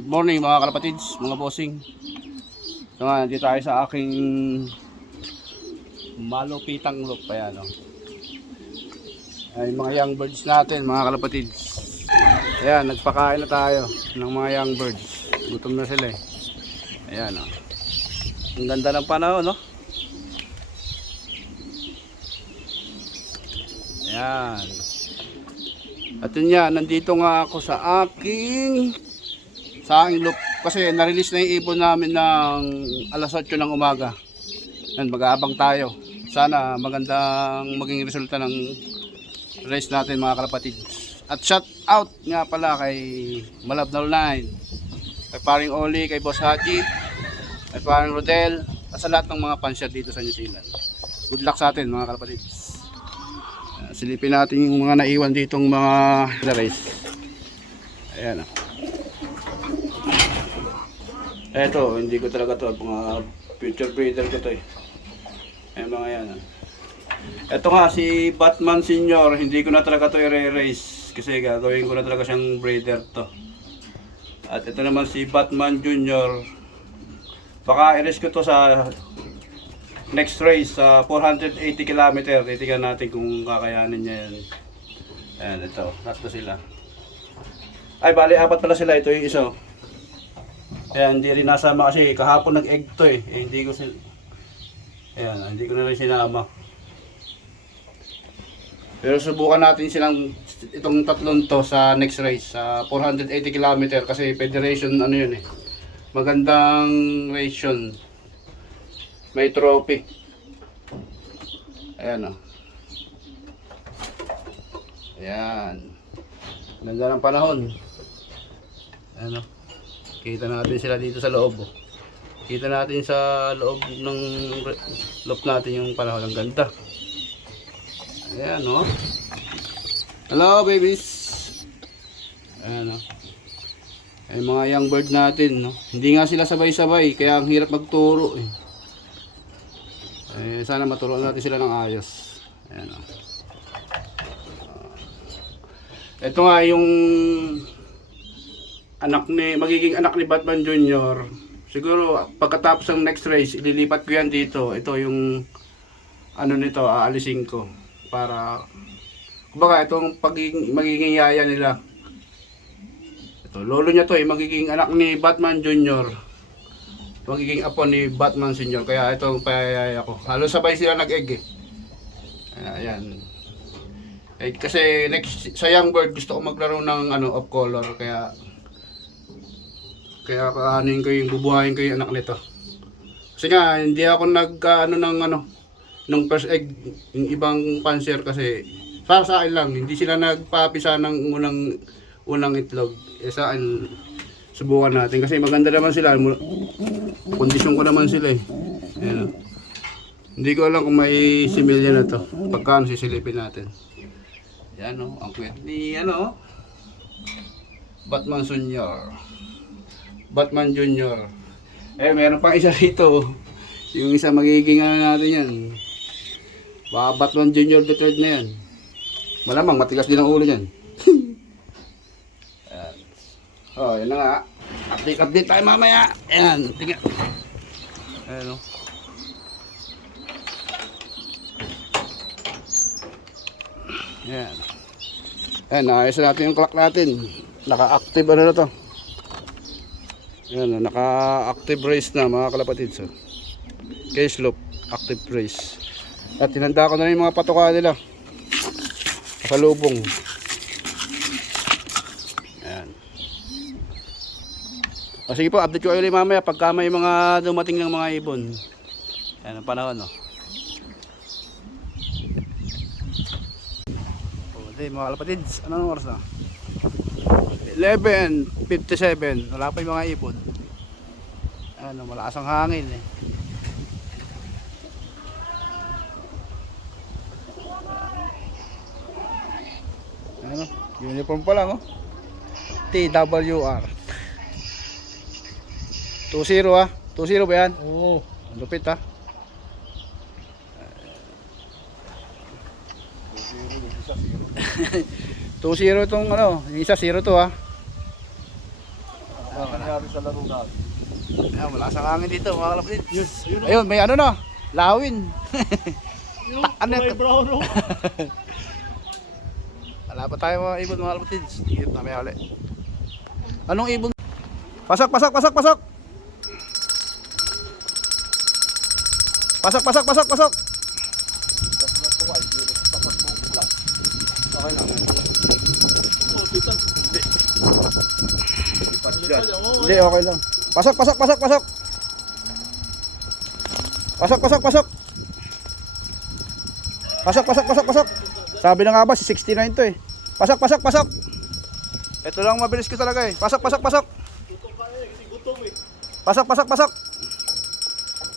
Good morning mga kalapatids, mga bossing. So nga, dito tayo sa aking malupitang loop. Ayan, oh. Ay, mga young birds natin mga kalapatids. Ayan, nagpakain na tayo ng mga young birds. Gutom na sila eh. Ayan, oh. Ang ganda ng panahon, no? Ayan. At yun yan, nandito nga ako sa aking loop. Kasi na-release na yung ibon namin ng alas 8 ng umaga. Yan, mag-aabang tayo. Sana magandang maging resulta ng race natin mga kalapatid. At shout out nga pala kay Malabnal 9, kay paring Oli, kay Boss Haji, kay paring Rodel, at sa lahat ng mga pansya dito sa New Zealand. Good luck sa atin mga kalapatid. Silipin natin yung mga naiwan ditong mga race. Ayan, oh. Eto, hindi ko talaga to, mga future breeder ko to eh. Ayan mga yan. Eto nga, si Batman Senior, hindi ko na talaga to i-race kasi gagawin ko na talaga siyang breeder to. At ito naman si Batman Junior, baka i-race ko to sa next race sa 480 km. Titignan natin kung kakayanin niya yan. Ayan, ito, tatlo sila. Ay, bali, apat pala sila. Ito yung isa. Ayan, hindi rin nasama kasi kahapon nag-egg to eh. Hindi ko ayan, hindi ko na rin sinama. Pero subukan natin silang itong tatlong to sa next race sa 480 km kasi federation ano yun eh. Magandang race yun. May trophy. Ayan, oh. Ayan. Ganda ng panahon. Ayan, oh. Kita natin sila dito sa loob, oh. Kita natin sa loob ng loop natin yung panahon. Ang ganda. Ayan, oh. Hello babies. Ayan, oh. Ay mga young bird natin, no? Hindi nga sila sabay-sabay kaya ang hirap magturo eh. Eh, sana maturuan natin sila ng ayos. Ayan, oh. Ito nga yung magiging anak ni Batman Junior. Siguro pagkatapos ng next race, ililipat ko yan dito. Ito yung ano nito, aalisin ko para kumbaga itong magiging yaya nila. Ito, lolo niya to, magiging anak ni Batman Junior. Magiging apo ni Batman Senior. Kaya ito ang payayaya ko. Halos sabay sila nag-egg eh. Ayan. Eh, kasi next sa young bird gusto ko maglaro ng off color kaya kaanin ko yung bubuhayin ko yung anak nito. Kasi nga hindi ako nung first egg yung ibang panser kasi para sa akin lang hindi sila nagpapisa ng unang itlog. Eh sa akin subukan natin kasi maganda naman sila. Kondisyon ko naman sila eh. Ayan, oh. Hindi ko alam kung may similya na to. Pagkaan sisilipin natin. Yan, oh. Ang kwet ni Batman Junior. Batman Junior. Eh, meron pang isa rito. Yung isa magiging natin yan. Baka Batman Junior the third na yan. Malamang matigas din ang ulo yan. Oh, yan na nga. Update tayo mamaya. Ayan, tingnan. Ayan, oh. Ayan. Ayan, naayos natin yung clock natin. Naka-active na to. Ayan, naka-active race na mga kalapatid. So, case loop, active race. At tinanda ko na rin yung mga patuka nila. Kasalubong. Ayan. O sige po, update ko kayo ulit mamaya pagka may mga dumating ng mga ibon. Ayan ang panahon, no? Okay, mga kalapatids, anong oras na? 11:57. Wala pa yung mga ibon. Ano, malakas ang hangin eh. Ano, uniform pa lang, oh. TWR 20 ah. 20 ba yan? Oo. Lupit ah. 20 itong yung isa 0 to ah. nangyari sa laro natin. Ayan, malakas ang hangin dito mga kalapatid. Yes, yun. Ayun, may ano na, lawin. Yun, ano kulay brown, no? Wala pa tayo mga ibon mga kalapatid. Sige, mamaya ulit. Anong ibon? Pasok, pasok, pasok, pasok! Pasok, pasok, pasok, pasok! Okay lang. Oh, bitan. Hindi, okay lang. Pasok, pasok, pasok, pasok! Pasok, pasok, pasok! Pasok, pasok, pasok, pasok! Sabi na nga ba, si 69 to eh. Pasok, pasok, pasok! Ito lang mabilis ko talaga eh. Pasok, pasok, pasok! Pasok, pasok, pasok!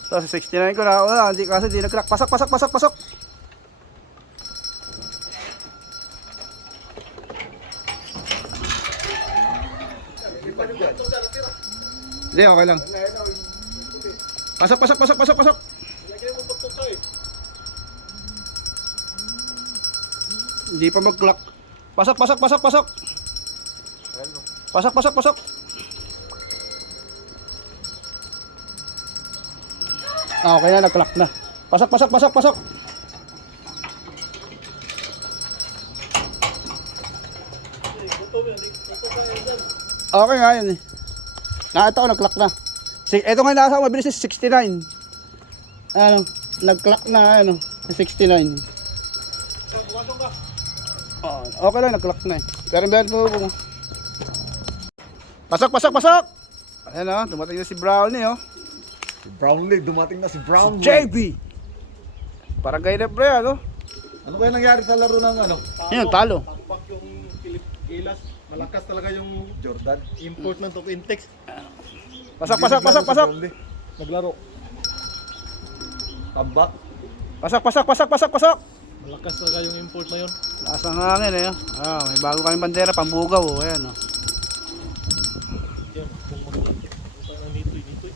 So, si 69 ko na, wala, hindi kasi di nag-crack. Pasok, pasok, pasok, pasok! Hindi, okay lang. Pasok, pasok, pasok, pasok, pasok! Hindi pa mag-clock. Pasok, pasok, pasok, pasok! Pasok, pasok, pasok! Ah, okay na, nag-clock na. Pasok, pasok, pasok, pasok! Okay nga yun eh. Ito ako, nag-clock na. Ito nga nasa ako, mabilis is 69. Ano, nag-clock na, ano, 69. Okay lang, nag-clock na eh. Pero meron po. Pasok, pasok, pasok! Ayan o, dumating na si Brownie o. Si Brownlee, dumating na si Brownlee. JB! Parang gaya na pre, ano? Ano kaya nangyari sa laro ng ano? Yun, talo. Tampak yung Gilas, malakas talaga yung Jordan. import ng Top Intex. Pasok, pasok, pasok, pasok! Naglaro. Tambak. Pasok, pasok, pasok, pasok, pasok! Malakas talaga yung import na yun. Lakas ang hangin eh. Ah, may bago kaming bandera, pambugaw o. Ayan o. Yan, kung mag-import na dito.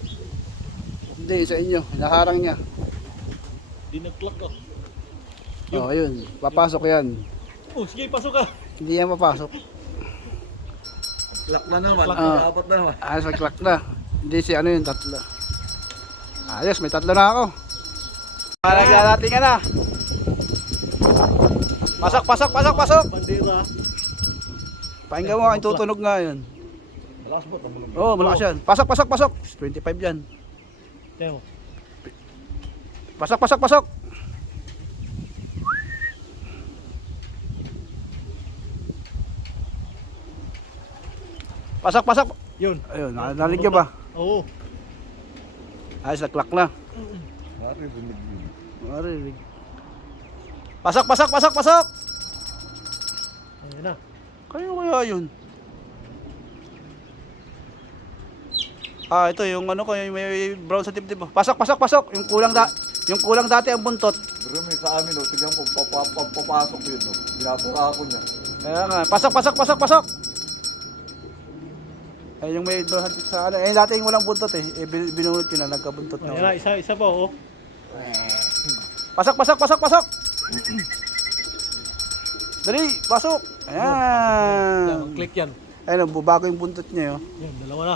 Hindi, sa inyo. Hinaharang niya. Di nag-clock ka. O, ayun. Papasok yan. Oh, sige, pasok ka. Hindi yan papasok. Lock na naman. Ah. Apat na naman. Ayos, may clock na. Hindi si ano yun, tatlo. Ayos, may tatlo na ako. Nagdadating ka na. Pasok, pasok, pasok, pasok! Bandera. Pakinggan mo, ang tutunog nga yun. Malakas ba? Tamulog. Oo, malakas yan. Pasok, pasok, pasok! 25 yan. Tiyan mo. Pasok, pasok, pasok! Pasok, pasok! Yun. Ayun, narinig nyo ba? Oo. Ayos, nag-clock na. Narinig yun. Narinig. Pasok, pasok, pasok, pasok! Ayun na. Kaya kaya yun? Ah, ito yung ano ko, yung may brown sa dibdib. Pasok, pasok, pasok! Yung kulang dati ang buntot. Pero may sa amin, tignan ko, papasok yun. Ginapura ako niya. Kaya nga, pasok, pasok, pasok, pasok! Eh, yung may brown sa ano, dati yung walang buntot eh. Binunot yun na, nagkabuntot Ayun na, na. isa pa, oh. Pasok, pasok, pasok, pasok! Dali, pasok! Ayan! Click yan. Ayun, bubago yung buntot niya yun. Yan, dalawa na.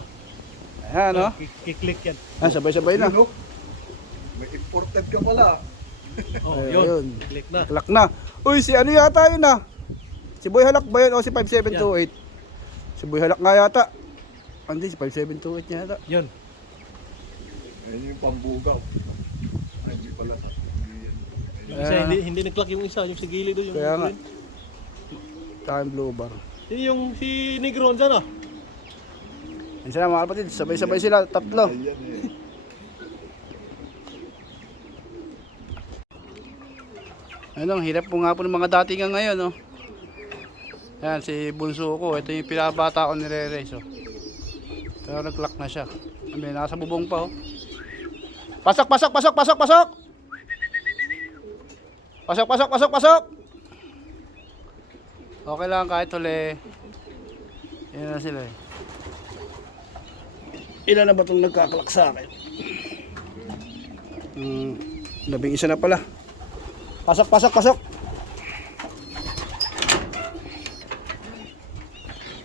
Ayan, no? Click yan. Ayan, sabay-sabay na. Yun, oh. May imported ka pala. Oh, Ayun. yun. Click na. Klak na. Uy, si ano yata yun ah? Si Boy Halak ba yun? O si 5728? Si Boy Halak nga yata. Hindi, si 5728 niya yata. Yun. Ayun yung pambugaw. Ay, hindi pala. Yung isa, hindi nag-clock yung isa. Yung sa gilid doon. Kaya nga. Tsaka yung blue bar. Yung si Negron dyan, ah. Ayun sila mga kapatid, sabay-sabay sila, tatlo. Ayan eh. Ayun, hirap po nga po ng mga datingan ngayon, no? Ayan, si Bunso ko. Ito yung pinabata ko ni Rere, so. Pero nag-clock na siya. May nasa bubong pa, oh. Pasok, pasok, pasok, pasok, pasok! Pasok, pasok, pasok, pasok! Okay lang kahit huli. Yan na sila eh. Ilan na ba itong nagkaklak sa akin? 11 na pala. Pasok, pasok, pasok!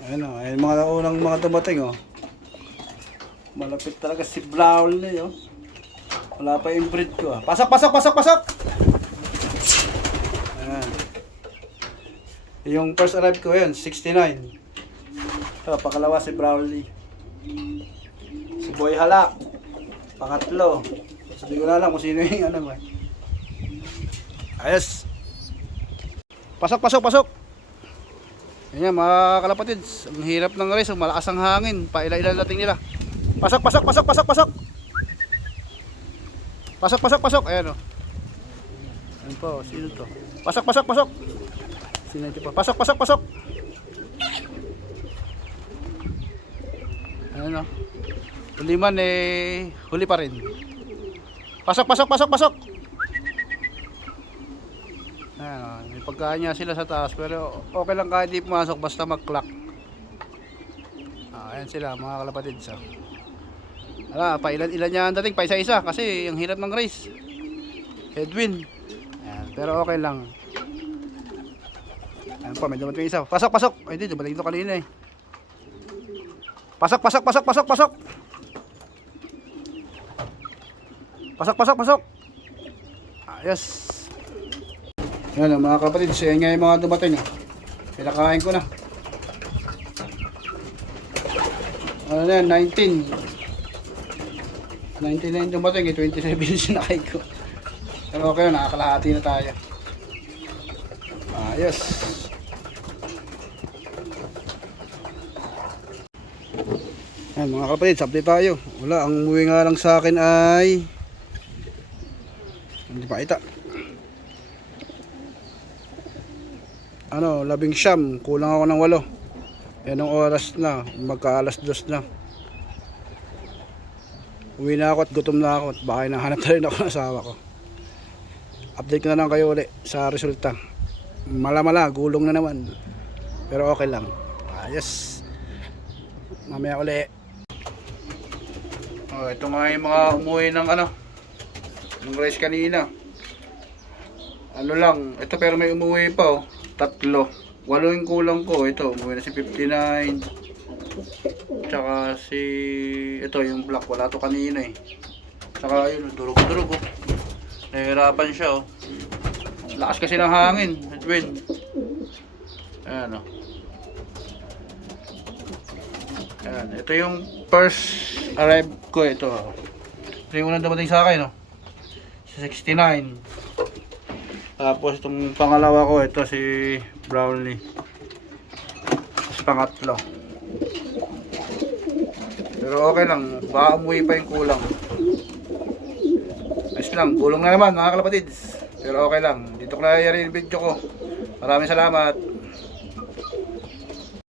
Ayun o, ayun mga unang mga tumating o. Malapit talaga si Brownlee, oh. Wala pa yung breed ko, ah. Pasok, pasok, pasok, pasok! Ayan. Yung first arrive ko yun, 69. Ito, pangalawa si Brownlee. Si Boy Halak. Pangatlo. Sabi ko na lang kung sino yung ano mo. Ayos. Pasok, pasok, pasok. Yan mga kalapatids. Ang hirap ng race. Malakas ang hangin. Paila-ila dating nila. Pasok, pasok, pasok, pasok, pasok. Pasok, pasok, pasok. Ayan o. Ayan po. Sino to? Pasok, pasok, pasok. Sino ito po? Pasok, pasok, pasok. Ayan o. Huli man eh. Huli pa rin. Pasok, pasok, pasok, pasok. Ayan o. May pagkaan niya sila sa taas. Pero okay lang kahit di pumasok. Basta mag-clock. Ayan sila mga kalapatids. Ala, pa ilan-ilan niya ang dating, pa isa-isa kasi ang hirap ng race. Headwind. Ayan, pero okay lang. Ayan pa, may dumating isa. Pasok, pasok. Ay, di, dumating ito kanina eh. Pasok, pasok, pasok, pasok, pasok. Pasok, pasok, pasok. Ayos. Ayan mga kapatid, siya nga yung mga dumating eh. Pinakain ko na. Ano na yan, 19 na yung dumating eh, 27 yung sinakay ko. Pero okay, nakakalahati na tayo. Ayos. Ayan mga kapatid, update tayo. Wala, ang umuwi nga lang sa akin ay hindi pa ita. Ano, 11, kulang ako ng 8. Yan ang oras na, magka-alas 2 na. Uwi na ako at gutom na ako at baka hinahanap na rin ako ng asawa ko. Update ko na lang kayo ulit sa resulta. Mala-mala, gulong na naman. Pero okay lang. Ayos. Mamaya ulit. Oh, ito nga yung mga umuwi ng ano, yung race kanina. Ano lang, ito pero may umuwi pa oh. 3. 8 yung kulang ko. Ito, umuwi na si 59. Tsaka si ito yung black, wala to kanina eh. Tsaka yun, durog-durog oh. Nahihirapan siya oh. Lakas kasi ng hangin, headwind. Ayan oh. Ayan, ito yung first arrive ko ito oh. Ito yung unang dumating sa akin oh. Si 69. Tapos itong pangalawa ko, ito si Brownlee. Tapos pangatlo. Pero okay lang, baka umuwi pa yung kulang. Ayos lang, gulong na naman mga kalapatids. Pero okay lang, dito ko na yung video ko. Maraming salamat.